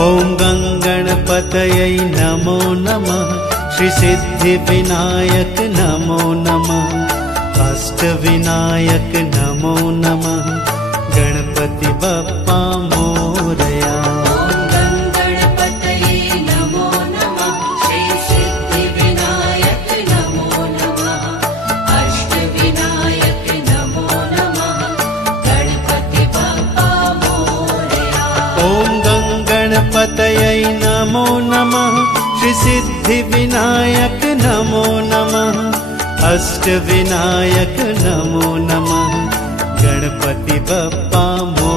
ॐ गङ्गणपतये नमो नमः। श्रीसिद्धिविनायक नमो नमः। अष्टविनायक नमो नमः। गणपति बप्पा मोरया। गणपतये नमो नमः। श्रीसिद्धिविनायक नमो नमः। अष्टविनायक नमो नमः। गणपति बप्पा मोरया।